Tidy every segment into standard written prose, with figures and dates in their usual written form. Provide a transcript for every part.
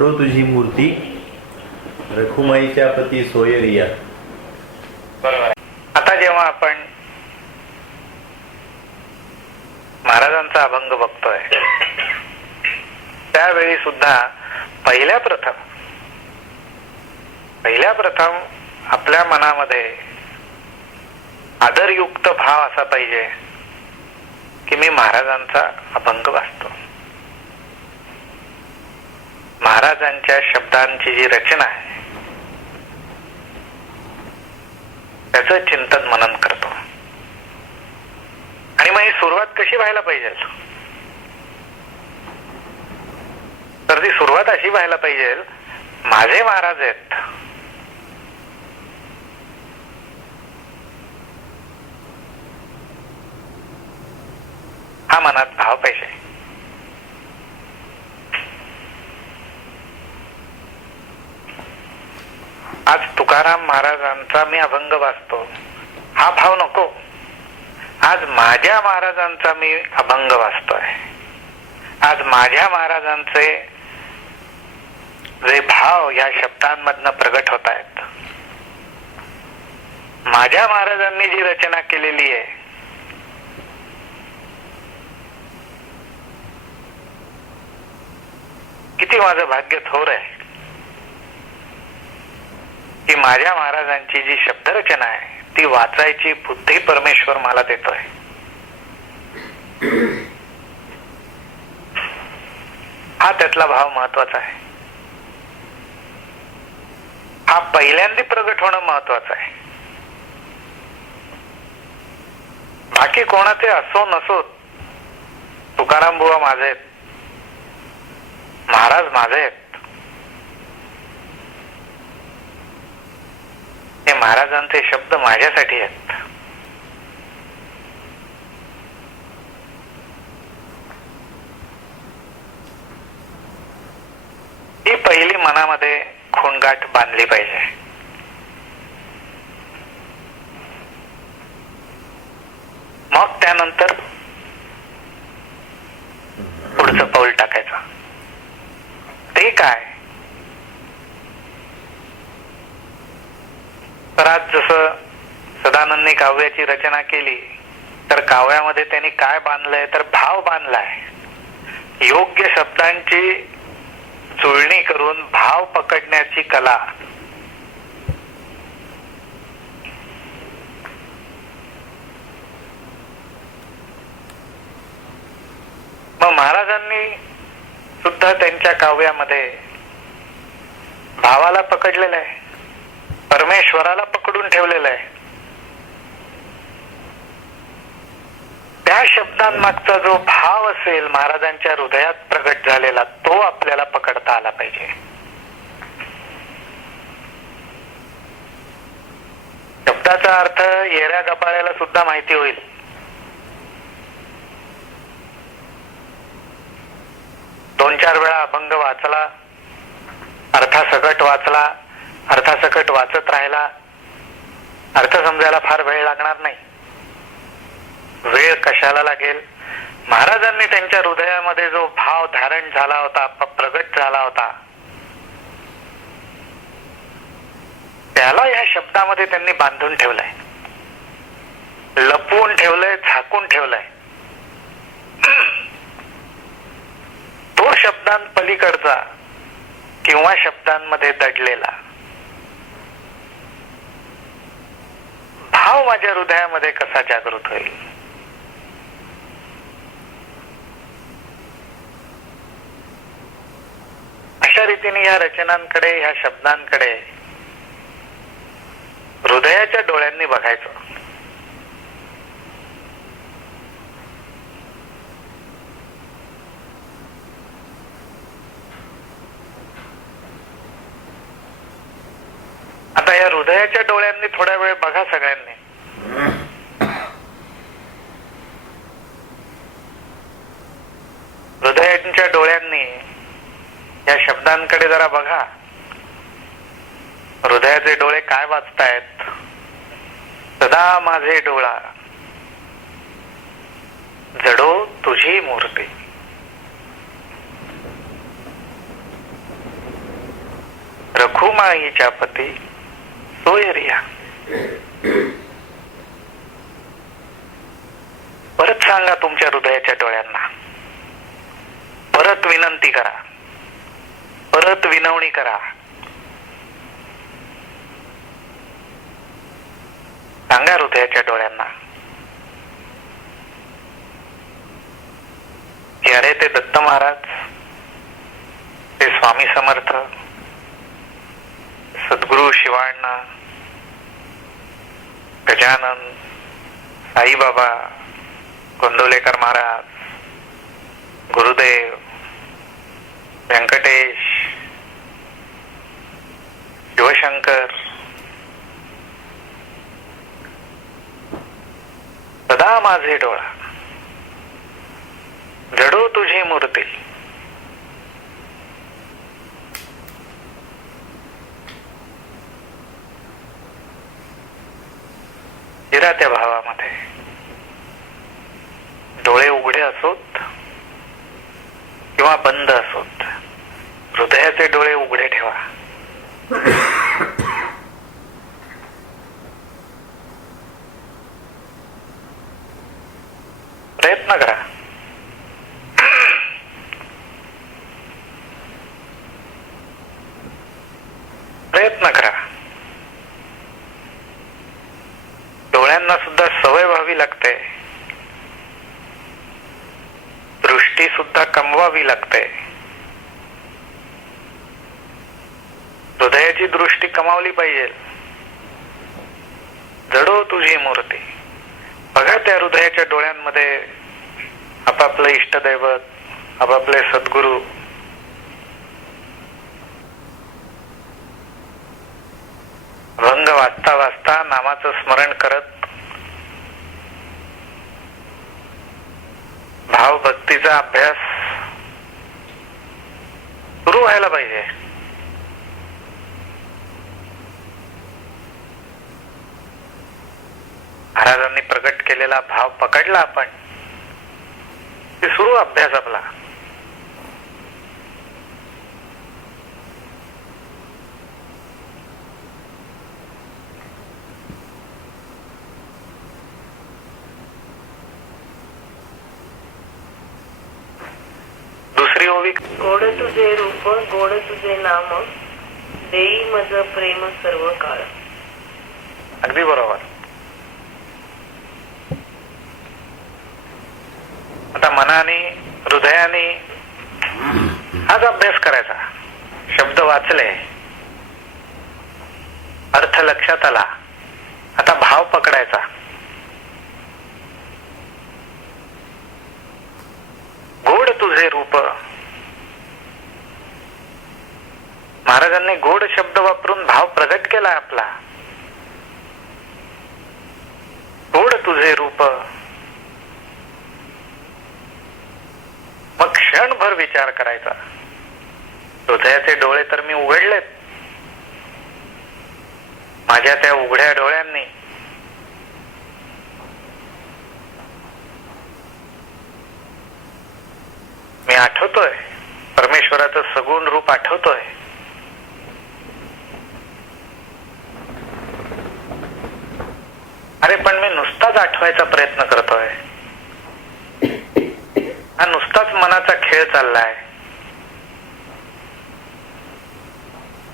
सर्व तुझी मूर्ती रखुमाईच्या पती सोयरिया. बरोबर. आता जेव्हा आपण महाराजांचा अभंग बघतोय त्यावेळी सुद्धा पहिल्या प्रथम आपल्या मनामध्ये आदरयुक्त भाव असा पाहिजे की मी महाराजांचा अभंग वाचतो. महाराजांच्या शब्दांची जी रचना आहे त्याचं चिंतन मनन करतो. आणि मग ही सुरुवात कशी व्हायला पाहिजे, तर ती सुरुवात अशी व्हायला पाहिजे, माझे महाराज आहेत, हा मनात भाव पाहिजे. आज तुकाराम महाराजांचा मी अभंग वाचतो हा भाव नको. आज माझ्या महाराजांचा मी अभंग वाचतोय. आज माझ्या महाराजांचे जे भाव या शब्दांमधनं प्रगट होत आहेत, माझ्या महाराजांनी जी रचना केलेली आहे किती माझं भाग्य थोर आहे की माझ्या महाराजांची जी शब्दरचना आहे ती वाचायची बुद्धी परमेश्वर मला देतोय. हा त्यातला भाव महत्वाचा आहे. हा पहिल्यांदा प्रगट होणं महत्वाचं आहे. बाकी कोणाचे असो नसो, तुकाराम बुवा माझे आहेत, महाराज माझे आहेत, हे महाराजांचे शब्द माझ्यासाठी आहेत. ही पहिली मनामध्ये खूणगाठ बांधली पाहिजे. मग त्यानंतर पुढचं पाऊल टाकायचं. ते काय, तर आज जसं सदानंदनी काव्याची रचना केली तर काव्यामध्ये त्यांनी काय बांधलंय तर भाव बांधलाय. योग्य शब्दांची जुळणी करून भाव पकडण्याची कला. मग महाराजांनी सुद्धा त्यांच्या काव्यामध्ये भावाला पकडलेलं आहे, परमेश्वराला पकडून ठेवलेलं आहे. त्या शब्दांमागचा जो भाव असेल महाराजांच्या हृदयात प्रगट झालेला तो आपल्याला पकडता आला पाहिजे. शब्दाचा अर्थ येऱ्या गपाळ्याला सुद्धा माहिती होईल. दोन चार वेळा अभंग वाचला, अर्थासकट वाचला, अर्थासकट वाचत राहिला, अर्थ समजायला फार वेळ लागणार नाही. वेळ कशाला लागेल, महाराजांनी त्यांच्या हृदयामध्ये जो भाव धारण झाला होता, प्रगट झाला होता, त्याला या शब्दामध्ये त्यांनी बांधून ठेवलंय, लपवून ठेवलंय, झाकून ठेवलंय. तो शब्दांपलीकडचा किंवा शब्दांमध्ये दडलेला भाव माझ्या हृदयामध्ये कसा जागृत होईल. अशा रीतीने या रचनांकडे, ह्या शब्दांकडे हृदयाच्या डोळ्यांनी बघायचं. आता या हृदयाच्या डोळ्यांनी थोड्या वेळ बघा सगळ्यांनी. हृदयाच्या डोळ्यांनी या शब्दांकडे जरा बघा. हृदयाचे डोळे काय वाचतायत? सदा माझे डोळा जडो तुझी मूर्ती. सुखुमाईच्या पती सोयरिया. परत सांगा तुमच्या हृदयाच्या डोळ्यांना, परत विनंती करा, परत विनवणी करा. सांगा हृदयाच्या डोळ्यांना की अरे ते दत्त महाराज, ते स्वामी समर्थ, सद्गुरु शिवाण्णा, गजानन, साईबाबा, गोंदवलेकर महाराज, गुरुदेव, व्यंकटेश, शिवशंकर, सदा माझे डोळा जडो तुझी मूर्ती. हिरा त्या भावामध्ये डोळे उघडे असोत किंवा बंद असोत, हृदयाचे डोळे उघडे ठेवा. प्रयत्न करा. प्रयत्न करा. डोळ्यांना सुद्धा सवय व्हावी लागते, दृष्टी सुद्धा कमवावी लागते. हृदयाची दृष्टी कमावली पाहिजे. जडो तुझी मूर्ती. बघा त्या हृदयाच्या डोळ्यांमध्ये आपापलं इष्टदैवत, आपापले सद्गुरु, भंग वाचता वाचता नामाचं स्मरण करत भाव भक्तीचा अभ्यास सुरू व्हायला पाहिजे. महाराजांनी प्रकट केलेला भाव पकडला आपण, ते सुरू अभ्यास आपला. दुसरी ओवी, गोड तुझे रूप गोड तुझे नाम, देई मज प्रेम सर्व काळ. अगदी बरोबर. आता मनाने, हृदयाने हाच अभ्यास करायचा. शब्द वाचले, अर्थ लक्षात आला, आता भाव पकडायचा. गोड तुझे रूप. महाराजांनी गोड शब्द वापरून भाव प्रगट केला आपला. गोड तुझे रूप. मग क्षणभर विचार करायचा. हृदयाचे डोळे तर मी उघडलेत. माझ्या त्या उघड्या डोळ्यांनी मी आठवतोय, परमेश्वराचं सगुण रूप आठवतोय. अरे पण मी नुसताच आठवायचा प्रयत्न करतोय, हा नुसताच मनाचा खेळ चाललाय.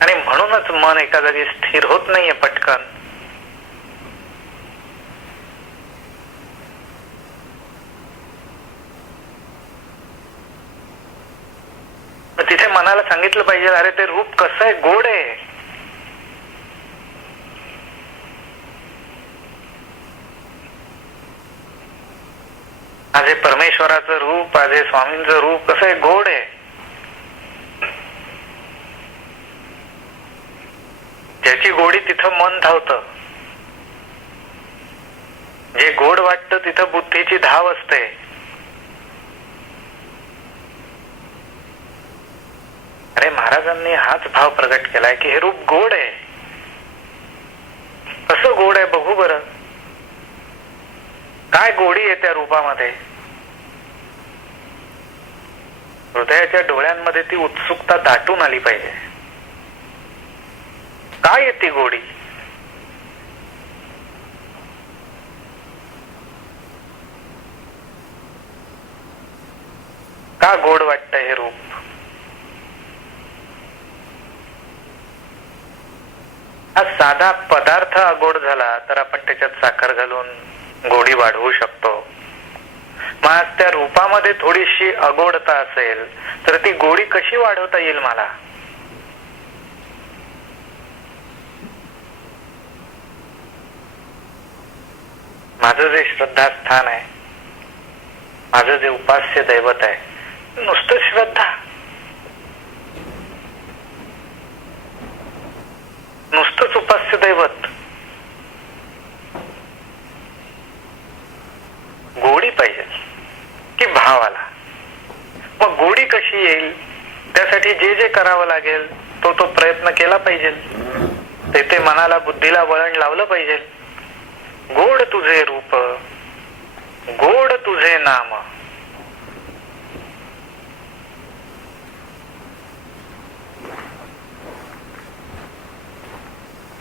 आणि म्हणूनच मन एका जागी स्थिर होत नाहीये पटकन. तिथे मनाला सांगितलं पाहिजे, अरे ते रूप कसं आहे, गोड आहे. माझे परमेश्वराचं रूप, माझे स्वामींचं रूप कसं आहे, गोड आहे. ज्याची गोडी तिथं मन धावतं. जे गोड वाटतं तिथं बुद्धीची धाव असते. अरे महाराजांनी हाच भाव प्रकट केलाय की हे रूप गोड आहे. कसं गोड आहे बघू बरं. काय गोडी आहे त्या रूपामध्ये. हृदयाच्या डोळ्यांमध्ये ती उत्सुकता दाटून आली पाहिजे. का येते गोडी? का गोड वाटतं हे रूप? हा साधा पदार्थ अगोड झाला तर आपण त्याच्यात साखर घालून गोडी वाढवू शकतो. मग आज त्या रूपामध्ये थोडीशी अगोडता असेल तर ती गोडी कशी वाढवता येईल मला? माझं जे श्रद्धास्थान आहे, माझं जे उपास्य दैवत आहे, नुसतं श्रद्धा, नुसतंच उपास्य दैवत, गोडी पाहिजे की भाव आला? मग गोडी कशी येईल? त्यासाठी जे जे करावं लागेल तो प्रयत्न केला पाहिजे. ते मनाला बुद्धीला वळण लावलं पाहिजे. गोड तुझे रूप, गोड तुझे नाम.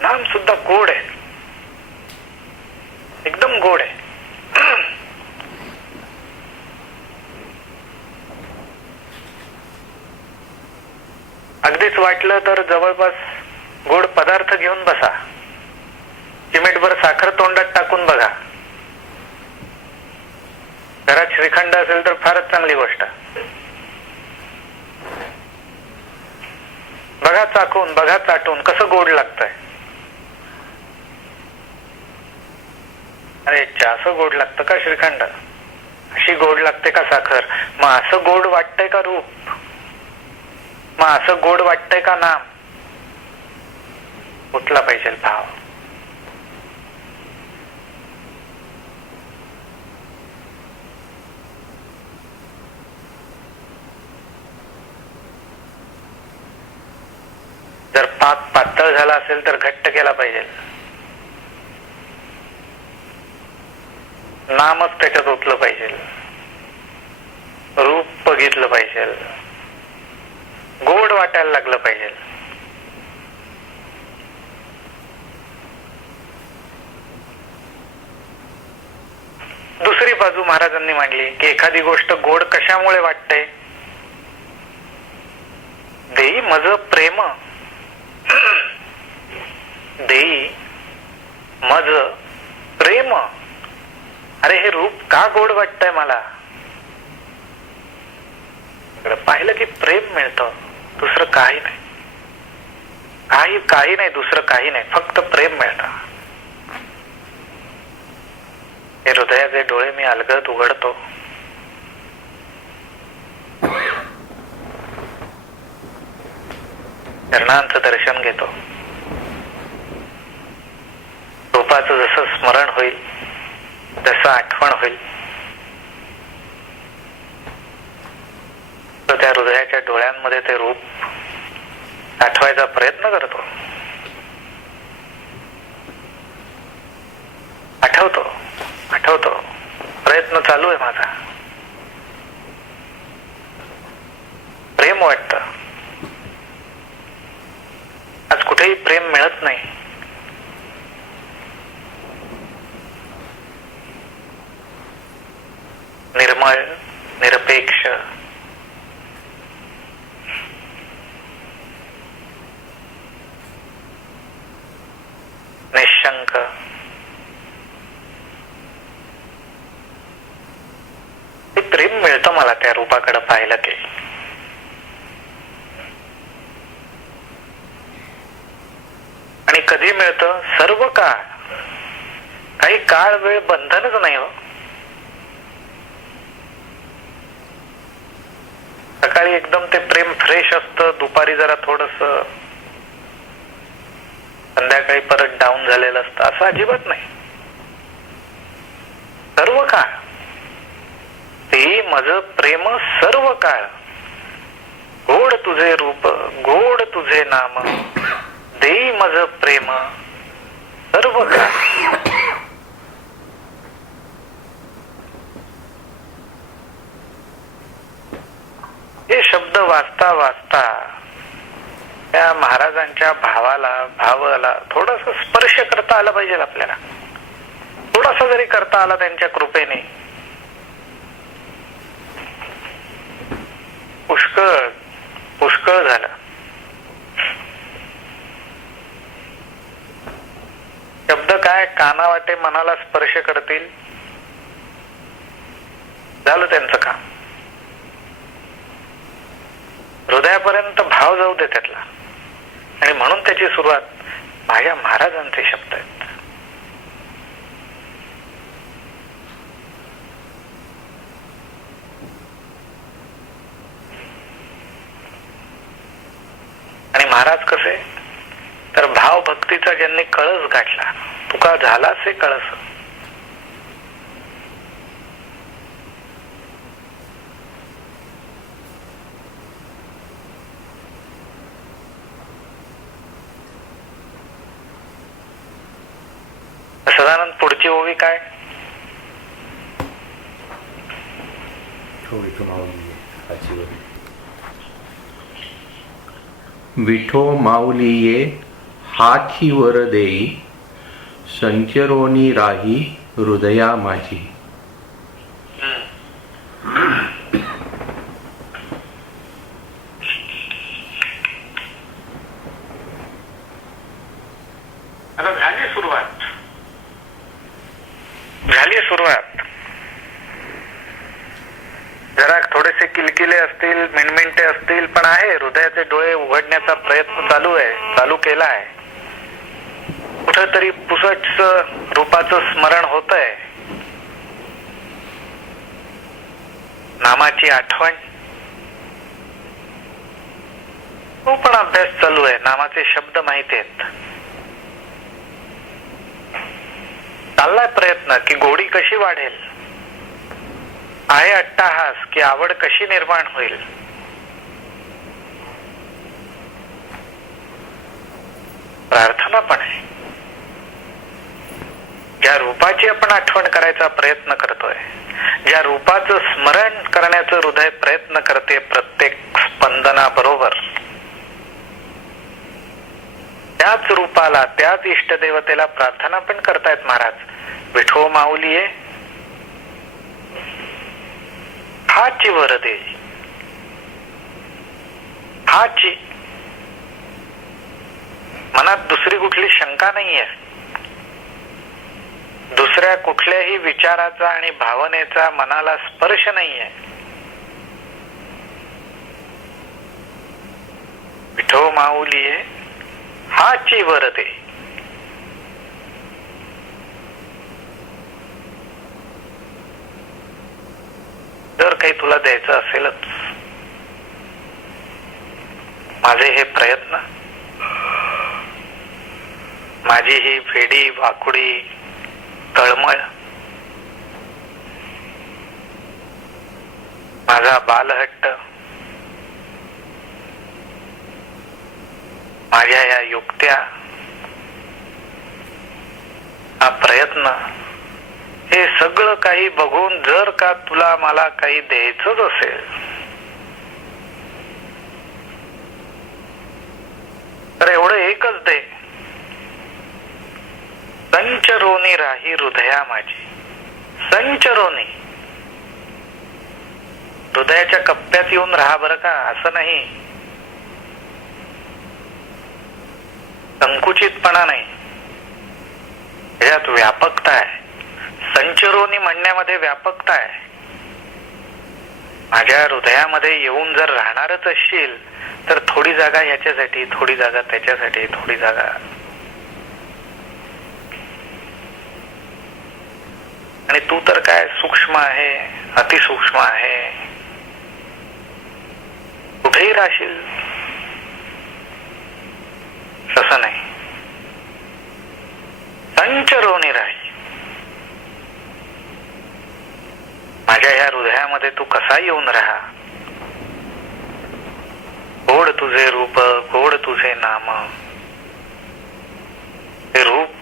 नाम सुद्धा गोड आहे, एकदम गोड आहे. अगदीच वाटलं तर जवळपास गोड पदार्थ घेऊन बसा, चिमेटभर साखर तोंडात टाकून बघा. घरात श्रीखंड असेल तर फारच चांगली गोष्ट. बघा चाकून, बघा चाटून कसं गोड लागतंय. अरे असं गोड लागतं का श्रीखंड? अशी गोड लागते का साखर? मग असं गोड वाटतंय का रूप? मग असं गोड वाटतंय का नाम? उठला पाहिजे भाव. जर पाक पातळ झाला असेल तर घट्ट केला पाहिजे. नामच त्याच्यात ओतलं पाहिजे, रूप बघितलं पाहिजे, गोड वाटायला लागलं पाहिजे. दुसरी बाजू महाराजांनी मांडली की एखादी गोष्ट गोड कशामुळे वाटते? देई मज प्रेम, देई मज प्रेम. अरे हे रूप का गोड वाटतंय मला? पाहिलं की प्रेम मिळतं, दुसरं काही नाही. काही नाही, दुसरं काही नाही, फक्त प्रेम मिळतं. हे हृदयाचे डोळे मी अलगद उघडतो. चरणांचं दर्शन घेतो. रूपाचं जसं स्मरण होईल तसं आठवण होईल, तर त्या हृदयाच्या डोळ्यांमध्ये ते रूप आठवायचा प्रयत्न करतो. आठवतो, प्रयत्न चालू आहे माझा. प्रेम वाटतं. आज कुठेही प्रेम मिळत नाही. निर्मळ, निरपेक्ष, निशंक, ते प्रेम मिळतं मला त्या रूपाकडे पाहिलं की. आणि कधी मिळतं? सर्व काळ. काही काळ वेळ बंधनच नाही हो. सकाळी एकदम ते प्रेम फ्रेश असतं, दुपारी जरा थोडस, संध्याकाळी परत डाऊन झालेलं असतं. असं अजिबात नाही. सर्व काळ. ते मज प्रेम सर्व काळ. गोड तुझे रूप, गोड तुझे नाम, देई मज प्रेम सर्व काळ. हे शब्द वाचता वाचता त्या त्या महाराजांच्या भावाला थोडस स्पर्श करता आला पाहिजे आपल्याला. थोडासा जरी करता आला त्यांच्या कृपेने पुष्कळ पुष्कळ झालं. शब्द काय कानावाटे मनाला स्पर्श करतील, झालं त्यांचं काम. हृदयापर्यंत भाव जाऊ दे त्यातला. आणि म्हणून त्याची सुरुवात माझ्या महाराजांचे शब्द आहेत. आणि महाराज कसे तर भाव भक्तीचा ज्यांनी कळस गाठला, तुका झालाच हे कळस. सदानंद पुढची ओवी काय? विठो माऊलिये हाची वर देई, संचरोनी राही हृदया माझी. आता झाली सुरुवात. जरा थोडेसे किलकिले असतील, मिणमिणटे असतील, पण आहे. हृदयाचे डोळे उघडण्याचा प्रयत्न चालू केला आहे. कुठेतरी पुसटच रूपाचं स्मरण होतंय. नामाची आठवण. तो पण अभ्यास चालू आहे. नामाचे शब्द माहिती आहेत. चाललाय प्रयत्न की गोडी कशी वाढेल. आहे अट्टाहास की आवड कशी निर्माण होईल. प्रार्थना पण आहे. ज्या रूपाची आपण आठवण करायचा प्रयत्न करतोय, ज्या रूपाचं स्मरण करण्याचं हृदय प्रयत्न करते प्रत्येक स्पंदनाबरोबर, त्याच रूपाला, त्याच इष्टदेवतेला प्रार्थना पण करतायत महाराज. विठो माऊलिये हाची वर दे. हाची मनात दुसरी कुठली शंका नाहीये. दुसऱ्या कुठल्याही विचाराचा आणि भावनेचा मनाला स्पर्श नाहीये. विठो माऊलिये हाची वर दे. जर काही तुला द्यायचं असेलच, माझे हे प्रयत्न, माझी ही फेडी वाकुडी तळमळ, माझा बालहट्ट, माझ्या या युक्त्या, हा प्रयत्न, हे सगळं काही बघून जर का तुला मला काही द्यायचंच असेल तर एवढं एकच दे. संचरोनी राही हृदया माझी. संचरोनी हृदयाच्या कप्प्यात येऊन राहा बरं का, असं नाही. संकुचितपणा नाही, त्याच्यात व्यापकता आहे. संचरोनी म्हणण्यामध्ये व्यापकता आहे. माझ्या हृदयामध्ये येऊन जर राहणारच असशील तर थोडी जागा ह्याच्यासाठी, थोडी जागा त्याच्यासाठी, थोडी जागा. आणि तू तर काय सूक्ष्म आहे, अतिसूक्ष्म आहे, कुठेही राहशील. तसं नाही. संचरोनी राही. माझ्या ह्या हृदयामध्ये तू कसा येऊन राहा. गोड तुझे रूप, गोड तुझे नाम. ते रूप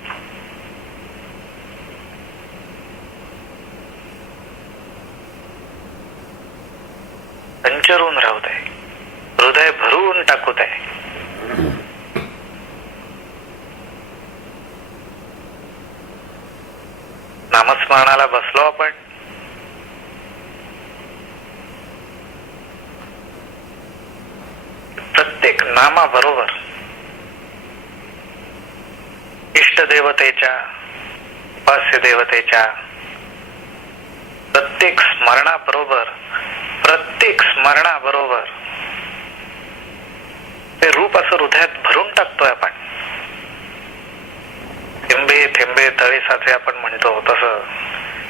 संचरून राहू दे, हृदय भरून टाकू दे. नामस्मरणाला बसलो आपण. प्रत्येक नामाबरोबर इष्टदेवतेच्या, उपास्य देवतेच्या प्रत्येक स्मरणाबरोबर ते रूप असं हृदयात भरून टाकतोय आपण. थेंबे थेंबे तळे साचे आपण म्हणतो तसं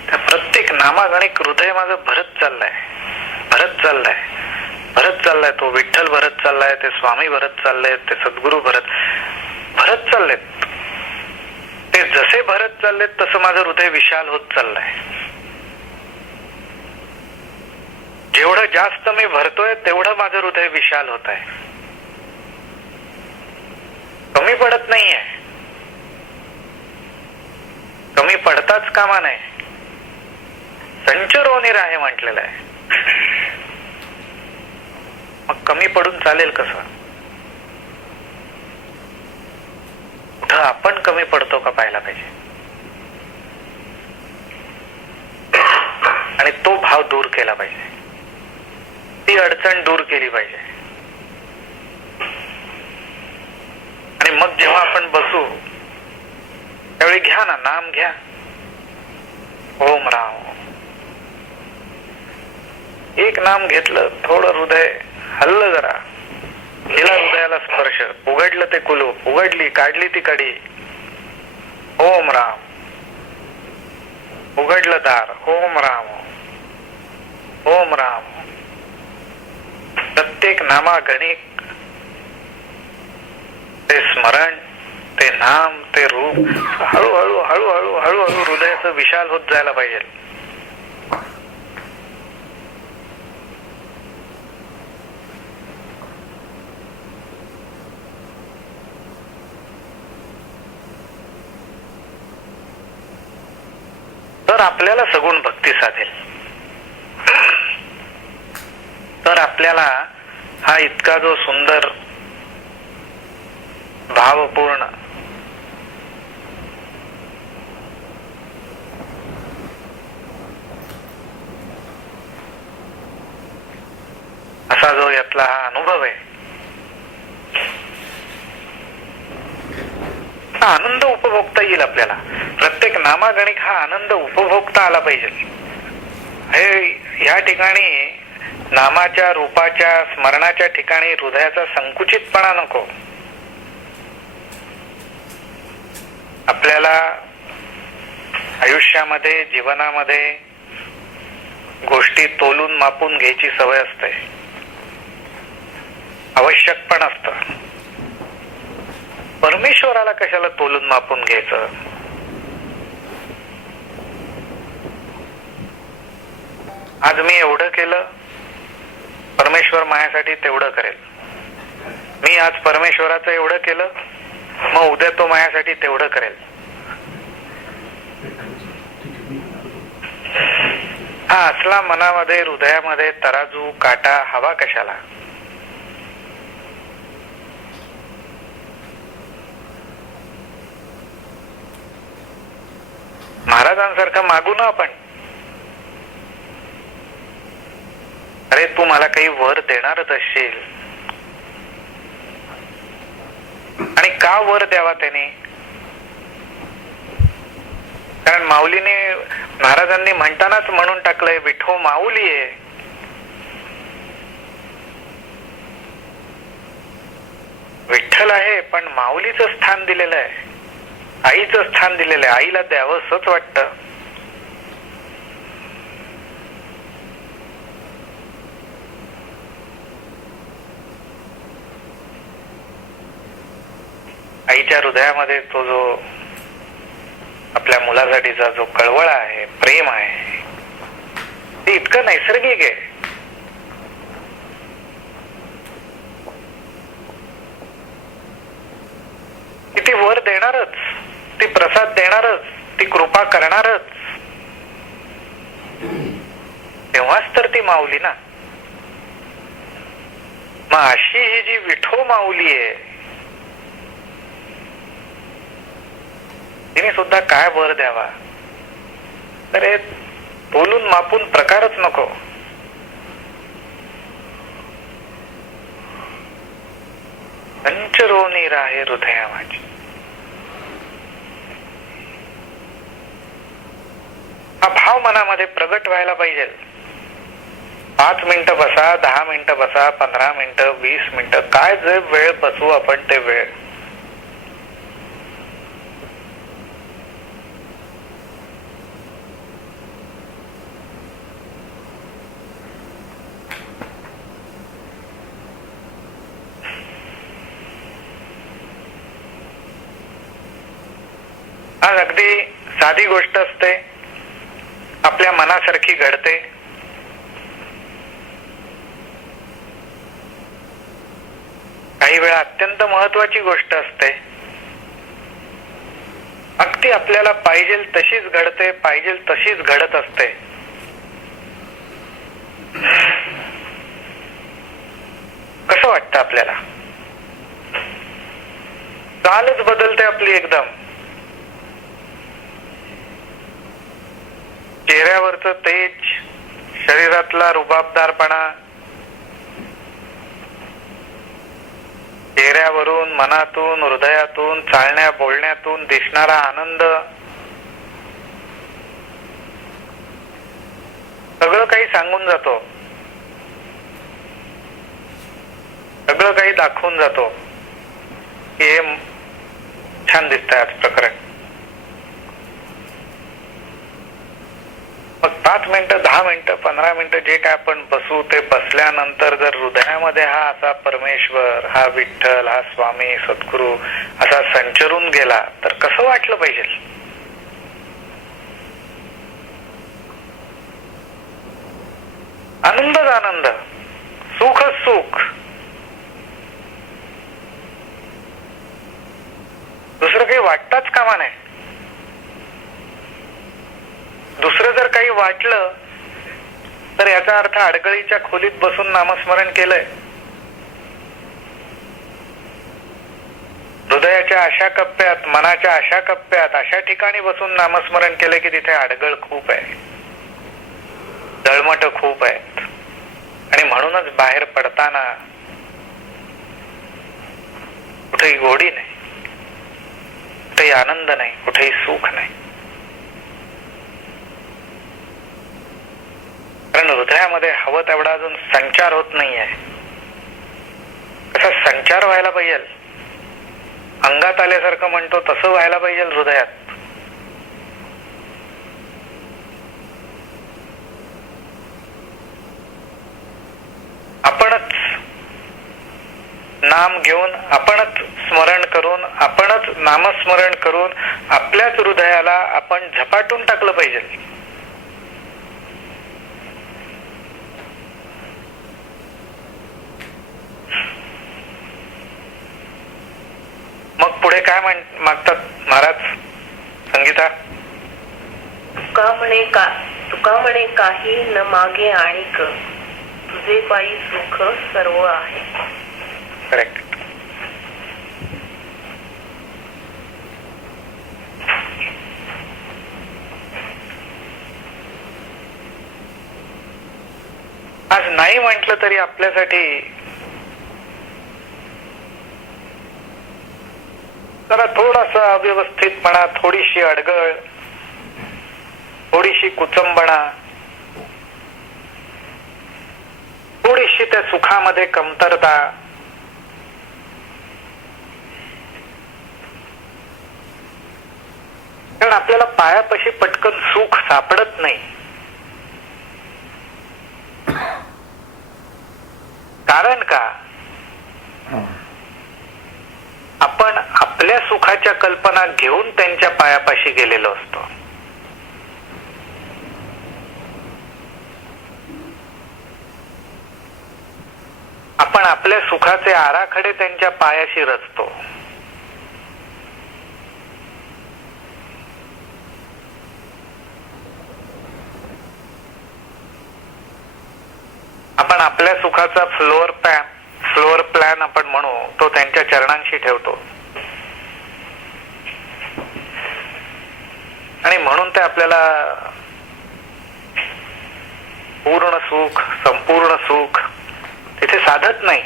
त्या प्रत्येक नामागणिक हृदय माझं भरत चाललंय. तो विठ्ठल भरत चाललाय, ते स्वामी भरत चाललेत, ते सद्गुरू भरत चाललेत. ते जसे भरत चाललेत तसं माझं हृदय विशाल होत चाललंय. जेवढं जास्त मी भरतोय तेवढं माझं हृदय विशाल होत आहे. कमी पडत नाहीये, कमी पडताच कामा नये. संचरोनिर आहे म्हटलेलं आहे. मग कमी पडून चालेल कसं? कुठं आपण कमी पडतो का पाहायला पाहिजे आणि तो भाव दूर केला पाहिजे. ती अडचण दूर केली पाहिजे. आणि मग जेव्हा आपण बसू त्यावेळी घ्या ना, नाम घ्या. ओम राम. एक नाम घेतलं, थोडं हृदय हल्लं, जरा केला हृदयाला स्पर्श, उघडलं ते कुलूप, उघडली काढली ती कडी. ओम राम. उघडलं दार. ओम राम, ओम राम. प्रत्येक नामागणिक ते स्मरण, ते नाम, ते रूप हळूहळू हळूहळू हळूहळू हृदयाचं विशाल होत जायला पाहिजे. तर आपल्याला सगुण भक्ती साधेल. तर आपल्याला हा इतका जो सुंदर भावपूर्ण असा जो यातला हा अनुभव आहे, हा आनंद उपभोगता येईल आपल्याला. प्रत्येक नामागणिक हा आनंद उपभोगता आला पाहिजे. या ठिकाणी नामाच्या, रूपाच्या, स्मरणाच्या ठिकाणी हृदयाचा संकुचितपणा नको. आपल्याला आयुष्यामध्ये, जीवनामध्ये गोष्टी तोलून मापून घ्यायची सवय असते, आवश्यक पण असतं. परमेश्वराला कशाला तोलून मापून घ्यायचं? आज मी एवढं केलं, परमेश्वर माझ्यासाठी तेवढं करेल. मी आज परमेश्वराचं एवढं केलं, मग उद्या तो माझ्यासाठी तेवढं करेल. हा असला मनामध्ये, हृदयामध्ये तराजू, काटा हवा कशाला? महाराजांसारखं मागू ना आपण. अरे तू मला काही वर देणारच असशील, आणि का वर द्यावा त्याने? कारण माऊलीने, महाराजांनी म्हणतानाच म्हणून टाकलंय, विठो माऊली आहे. विठ्ठल आहे पण माऊलीचं स्थान दिलेलं आहे, आईचं स्थान दिलेलं आहे. आईला द्यावंसच वाटतं. आईच्या हृदयामध्ये तो जो आपल्या मुलासाठीचा जो कळवळा आहे, प्रेम आहे, ते इतकं नैसर्गिक आहे. ती वर देणारच, ती प्रसाद देणारच, ती कृपा करणारच. तेव्हाच तर ती माऊली ना. मग अशी ही जी विठो माऊली आहे, तिने सुद्धा काय वर द्यावा? अरे बोलून मापून प्रकारच नको. संचरोनी राहे हृदया माझी. हा भाव मनामध्ये प्रगट व्हायला पाहिजे. 5 मिनिटं बसा, 10 मिनिटं बसा, 15 मिनिटं, 20 मिनिटं, काय जे वेळ बसवू आपण ते वेळ. आज अगदी साधी गोष्ट असते, आपल्या मनासारखी घडते. काही वेळा अत्यंत महत्वाची गोष्ट असते, अगदी आपल्याला पाहिजे तशीच घडते, पाहिजे तशीच घडत असते. कसं वाटतं आपल्याला? चालच बदलते आपली एकदम. चेहऱ्यावरचं तेज, शरीरातला रुबाबदारपणा, चेहऱ्यावरून, मनातून, हृदयातून, चालण्या बोलण्यातून दिसणारा आनंद, सगळं काही सांगून जातो, सगळं काही दाखवून जातो की हे छान दिसतंय आज प्रकरण. मग 5 मिनिटं, 10 मिनिटं, 15 मिनिटं जे काय आपण बसू, ते बसल्यानंतर जर हृदयामध्ये हा असा परमेश्वर, हा विठ्ठल, हा स्वामी, सद्गुरू असा संचरून गेला तर कसं वाटलं पाहिजे? आनंदच आनंद, सुखच सुख. दुसरं काही वाटताच कामा नाही. दुसरं जर काही वाटलं तर याचा अर्थ अडगळीच्या खोलीत बसून नामस्मरण केलंय. हृदयाच्या अशा कप्प्यात, मनाच्या अशा कप्प्यात, अशा ठिकाणी बसून नामस्मरण केलंय की तिथे अडगळ खूप आहे, दळमट खूप आहेत. आणि म्हणूनच बाहेर पडताना कुठेही गोडी नाही, कुठेही आनंद नाही, कुठेही सुख नाही. कारण हृदयामध्ये हवं तेवढा अजून संचार होत नाहीये. कसा संचार व्हायला पाहिजे, अंगात आल्यासारखं म्हणतो तसं व्हायला पाहिजे हृदयात. आपणच नाम घेऊन, आपणच स्मरण करून, आपणच नामस्मरण करून आपल्याच हृदयाला आपण झपाटून टाकलं पाहिजे. मग पुढे काय मागतात महाराज? संगीता, तुका म्हणे काही न मागे आणिक, तुझे पायी सुख सर्व आहे. करेक्ट. आज नाही म्हटलं तरी आपल्यासाठी जरा थोडासा अव्यवस्थितपणा, थोडीशी अडगळ, थोडीशी कुचंबणा, थोडीशी त्या सुखामध्ये कमतरता, कारण आपल्याला पायापाशी पटकन सुख सापडत नाही. कारण का? आपण आपल्या सुखाच्या कल्पना घेऊन त्यांच्या पायापाशी गेलेलो असतो. आपण आपल्या सुखाचे आराखडे त्यांच्या पायाशी रचतो. आपण आपल्या सुखाचा फ्लोअर प्लॅन आपण म्हणू तो त्यांच्या चरणांशी ठेवतो. आणि म्हणून ते आपल्याला पूर्ण सुख, संपूर्ण सुख तिथे साधत नाही.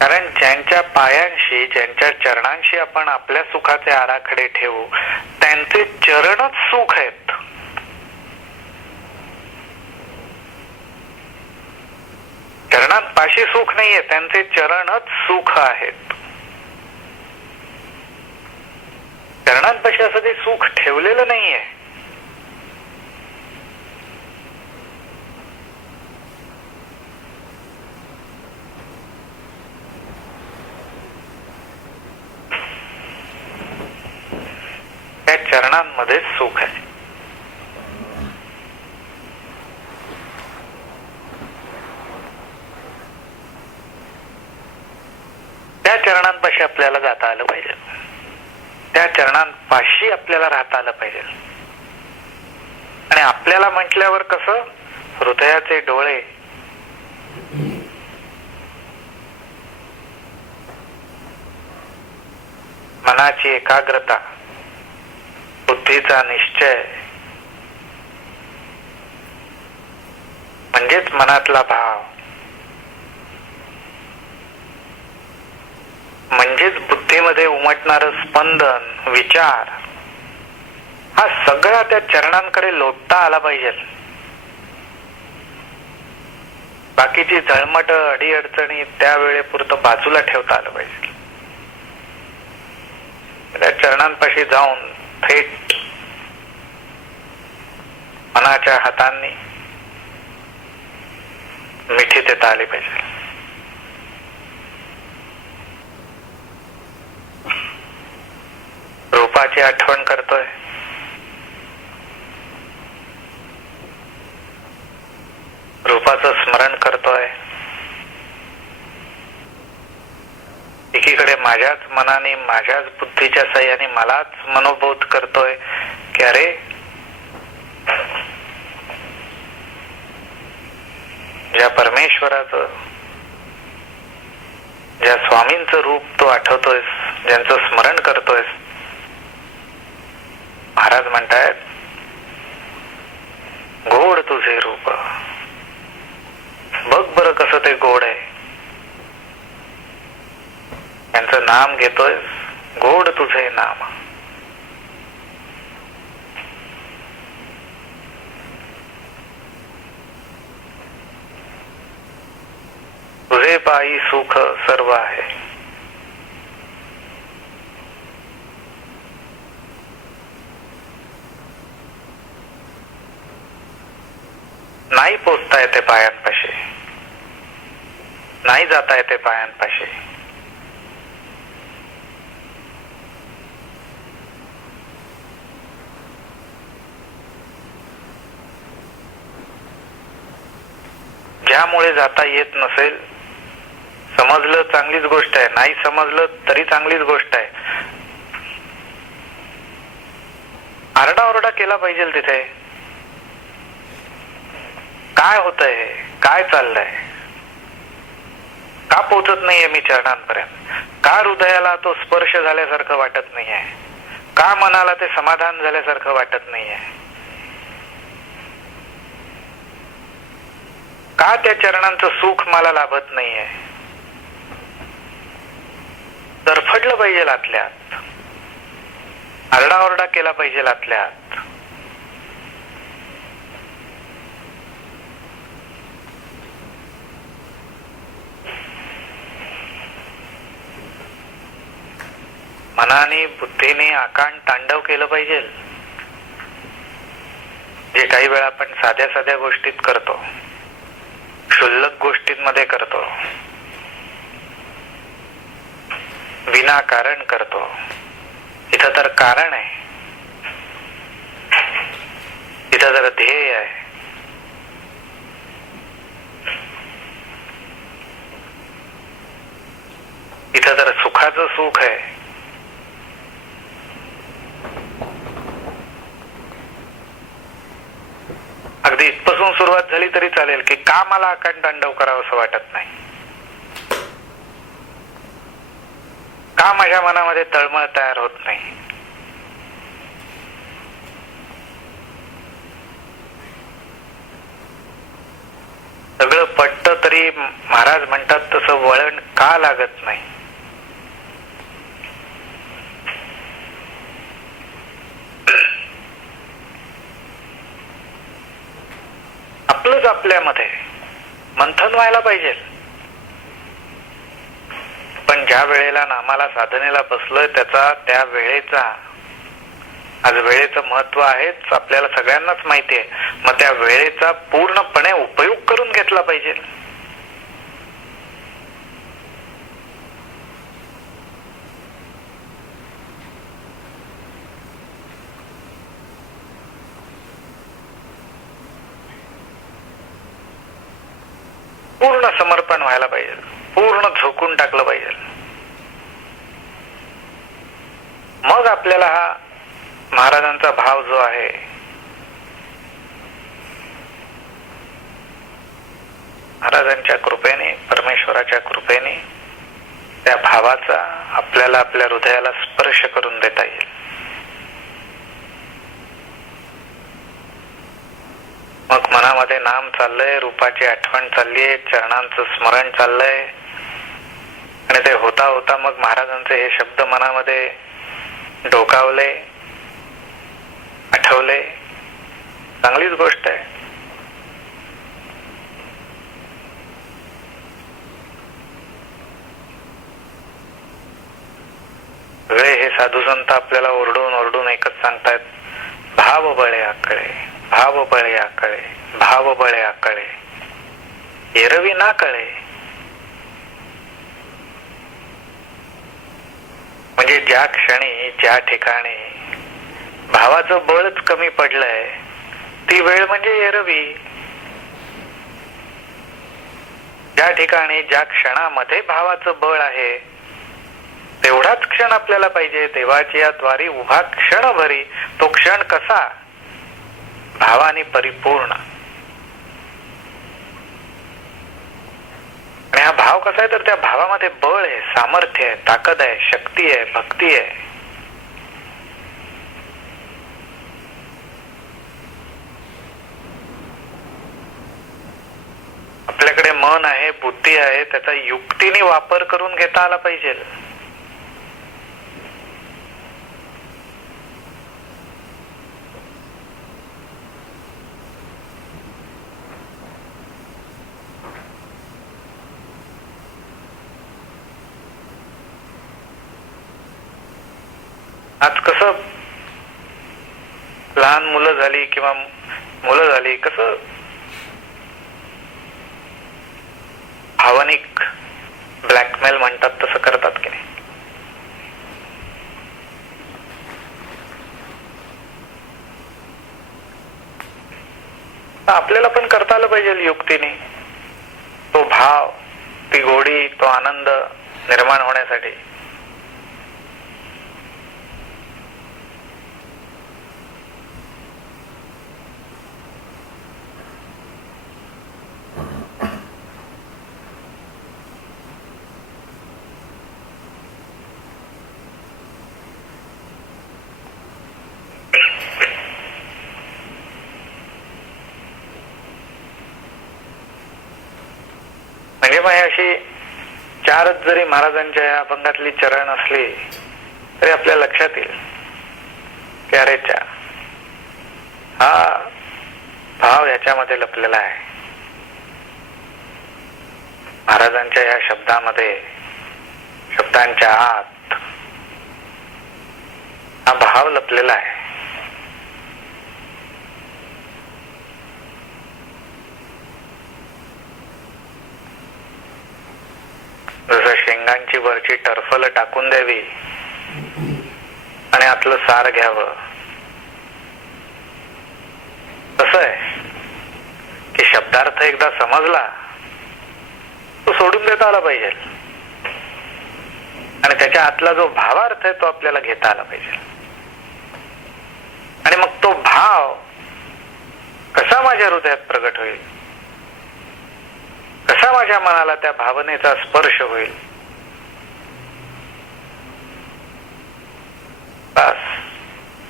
कारण ज्यांच्या पायांशी, ज्यांच्या चरणांशी आपण आपल्या सुखाचे आराखडे ठेवू, त्यांचे चरणच सुख आहेत. चरणांपाशी सुख नाहीये, त्यांचे चरणच सुख आहेत. चरणांपाशी असं ते सुख ठेवलेलं नाहीये. त्या चरणांमध्ये सुख आहे. त्या चरणांपाशी आपल्याला जाता आलं पाहिजे. त्या चरणांपाशी आपल्याला राहता आलं पाहिजे. आणि आपल्याला म्हटल्यावर कसं, हृदयाचे डोळे, मनाची एकाग्रता, बुद्धीचा निश्चय म्हणजेच मनातला भाव, म्हणजेच बुद्धीमध्ये उमटणारं स्पंदन, विचार, हा सगळा त्या चरणांकडे लोटता आला पाहिजे. बाकीची झळमट, अडीअडचणी त्यावेळेपुरतं बाजूला ठेवता आलं पाहिजे. त्या चरणांपाशी जाऊन थेट मनाच्या हातांनी मिठी देता आली पाहिजे. रूपाची आठवण करतोय, रूपाचं स्मरण करतोय. एकीकडे माझ्याच मनाने, माझ्याच बुद्धीच्या साह्याने मलाच मनोबोध करतोय की अरे ज्या परमेश्वराचं, ज्या स्वामींचं रूप तू आठवतोयस, ज्यांचं स्मरण करतोयस. महाराज म्हणतायत, गोड तुझे रूप, बघ बरं कसं ते गोड आहे. त्यांचं नाम घेतोयस, गोड तुझे नाम. तुझे पायी सुख सर्व आहे. नाही पोचता येते पायांपाशी, नाही जाता येते पायांपाशी. ज्यामुळे जाता येत नसेल, समजलं चांगलीच गोष्ट आहे, नाही समजलं तरी चांगलीच गोष्ट आहे. आरडाओरडा केला पाहिजे तिथे. काय होतंय, काय चाललंय, का पोचत नाहीये मी चरणांपर्यंत, का हृदयाला तो स्पर्श झाल्यासारखं वाटत नाहीये, का मनाला ते समाधान झाल्यासारखं वाटत नाहीये, का त्या चरणांचं सुख मला लाभत नाहीये. तरफडलं पाहिजे आतल्यात, आरडाओरडा केला पाहिजे आतल्यात. मनाने, बुद्धीने आकांड तांडव केलं पाहिजे. जे काही वेळा आपण साध्या साध्या गोष्टीत करतो, क्षुल्लक गोष्टींमध्ये करतो, विनाकारण करतो. इथं तर कारण आहे, इथं तर ध्येय आहे. इथं तर सुखाचं सुख आहे. अगदी इथपासून सुरुवात झाली तरी चालेल की का मला अखंड तांडव करावं असं वाटत नाही, का माझ्या मनामध्ये तळमळ तयार होत नाही. सगळं पटतं तरी महाराज म्हणतात तसं वळण का लागत नाही. आपलंच आपल्यामध्ये मंथन व्हायला पाहिजे. पण ज्या वेळेला नामाला साधनेला बसलोय त्याचा त्या वेळेचा, आज वेळेचं महत्व आहेच आपल्याला सगळ्यांनाच माहिती आहे. मग त्या वेळेचा पूर्णपणे उपयोग करून घेतला पाहिजे. पूर्ण समर्पण व्हायला पाहिजे, पूर्ण झोकून टाकलं पाहिजे. मग आपल्याला हा महाराजांचा भाव जो आहे महाराजांच्या कृपेने, परमेश्वराच्या कृपेने त्या भावाचा आपल्याला आपल्या हृदयाला स्पर्श करून देता येईल. मग मनामध्ये नाम चाललंय, रूपाची आठवण चाललीये, चरणांचं स्मरण चाललंय आणि ते होता होता मग महाराजांचे हे शब्द मनामध्ये डोकावले, आठवले. चांगलीच गोष्ट आहे. सगळे हे साधू संत आपल्याला ओरडून ओरडून एकच सांगतायत, भाव बळे आकळे, भाव बळे आकळे, भाव बळे आकळे, एरवी ना कळे. म्हणजे ज्या क्षणी ज्या ठिकाणी भावाचं बळच कमी पडलंय ती वेळ म्हणजे एरवी. ज्या ठिकाणी ज्या क्षणामध्ये भावाचं बळ आहे तेवढाच क्षण आपल्याला पाहिजे. देवाची या द्वारी उभा क्षण भरी, तो क्षण कसा? भावाने परिपूर्ण. आणि हा भाव कसा आहे तर त्या भावामध्ये बळ आहे, सामर्थ्य आहे, ताकद आहे, शक्ती आहे, भक्ती आहे. आपल्याकडे मन आहे, बुद्धी आहे, त्याचा युक्तीने वापर करून घेता आला पाहिजे. आज कसं लहान मुलं झाली किंवा मुलं झाली, कसं भावनिक ब्लॅकमेल म्हणतात तसं करतात की नाही. आपल्याला पण करता आलं पाहिजे युक्तीने. तो भाव, ती गोडी, तो आनंद निर्माण होण्यासाठी. म्हणजे मग अशी चारच जरी महाराजांच्या या अभंगातली चरण असली तरी आपल्या लक्षात येईल की अरे चा हा भाव याच्यामध्ये लपलेला आहे. महाराजांच्या या शब्दामध्ये, शब्दांच्या आत हा भाव लपलेला आहे. जसं शेंगांची वरची टरफल टाकून द्यावी आणि आतलं सार घ्यावं, तसं आहे की शब्दार्थ एकदा समजला तो सोडून देता आला पाहिजे आणि त्याच्या आतला जो भावार्थ आहे तो आपल्याला घेता आला पाहिजे. आणि मग तो भाव कसा माझ्या हृदयात प्रगट होईल, कसा माझ्या मनाला त्या भावनेचा स्पर्श होईल. बस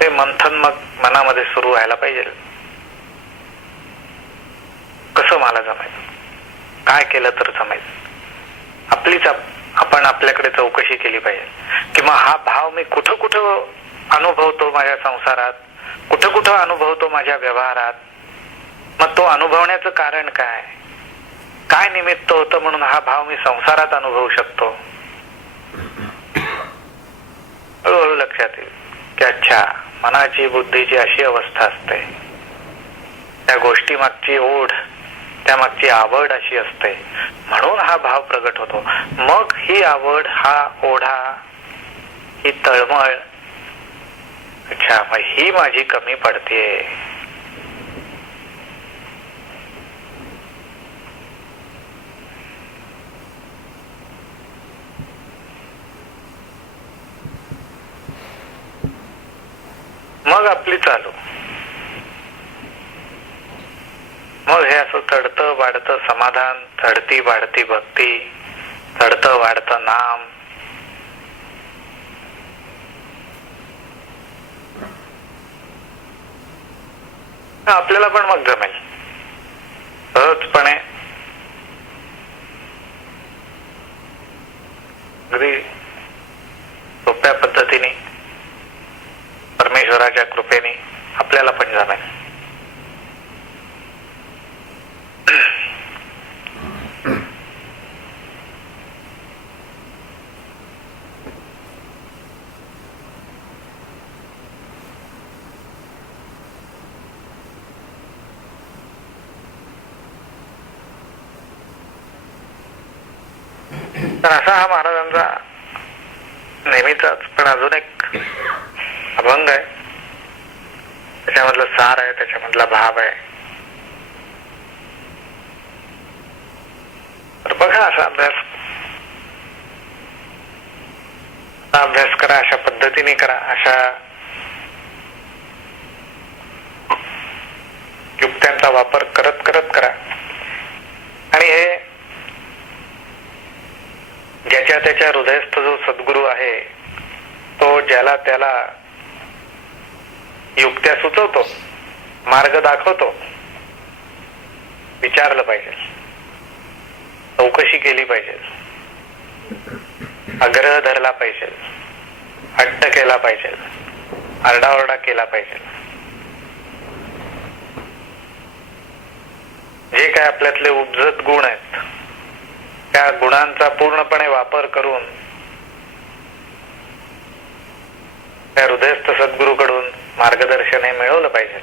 ते मंथन मग मनामध्ये सुरू व्हायला पाहिजे. कसं मला जमायचं, काय केलं तर जमायचं, आपण आपल्याकडे चौकशी केली पाहिजे. किंवा हा भाव मी कुठं कुठं अनुभवतो माझ्या संसारात, कुठं कुठं अनुभवतो माझ्या व्यवहारात. मग तो अनुभवण्याचं कारण काय, काय निमित्त होतं म्हणून हा भाव मी संसारात अनुभवू शकतो. हळूहळू लक्षात येईल की अच्छा, मनाची बुद्धीची अशी अवस्था असते, त्या गोष्टी मागची ओढ, त्यामागची आवड अशी असते, म्हणून हा भाव प्रगट होतो. मग ही आवड, हा ओढा, ही तळमळ, अच्छा मग ही माझी कमी पडते. मग आपली चालू, मग हे असं चढतं वाढतं समाधान, चढती वाढती भक्ती, चढतं वाढतं नाम. आपल्याला पण मग जमेल सहजपणे, अगदी सोप्या पद्धतीने, परमेश्वराच्या कृपेने आपल्याला पण जमेल. तर असा हा महाराजांचा नेहमीचाच पण अजून एक अभंग आहे, त्याच्यामधलं सार आहे, त्याच्यामधला भाव आहे. तर बघा, असा अभ्यास करा, अशा पद्धतीने करा, अशा युक्त्यांचा वापर करत करत करा. आणि हे ज्याच्या त्याच्या हृदयस्थ जो सद्गुरू आहे, तो ज्याला त्याला युक्त्या सुचवतो, मार्ग दाखवतो, विचारलं पाहिजे, चौकशी केली पाहिजे, आग्रह धरला पाहिजे, हट्ट केला पाहिजे, आरडाओरडा केला पाहिजे. जे काय आपल्यातले उपजत गुण आहेत, त्या गुणांचा पूर्णपणे वापर करून त्या हृदयस्थ सद्गुरूकडून मार्गदर्शन हे मिळवलं पाहिजे.